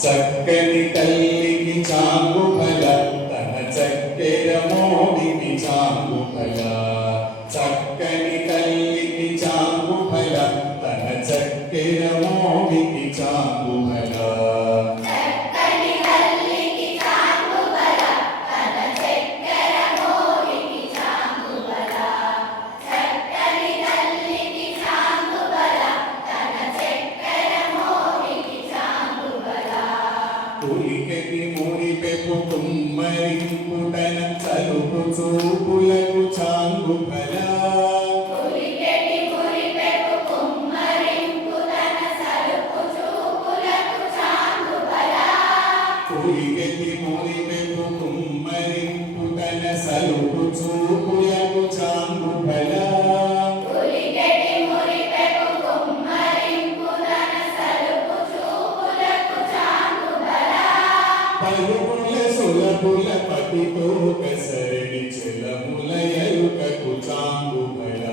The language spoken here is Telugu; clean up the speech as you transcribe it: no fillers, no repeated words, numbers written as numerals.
చక్కని తల్లికి చాంగు ఫల తన చక్కెర మోడికి చాంగు ఫల చక్కని తల్లికి చాంగు ఫల తన చక్కెర మోడికి చాంగు ఫల పులికెటి మురిపెపు కుమ్మరింపుటన చలుపు చూపులకు చాంగు ఫల పులికెటి మురిపెపు కుమ్మరింపుటన చలుపు చూపులకు చాంగు ఫల పులికెటి మురిపెపు కుమ్మరింపుటన చలుపు చూపులకు చాంగు ఫల పలుకుల సులభుల పటితో కసరడి చెలముల ఎరుకకు చాంగు ఫల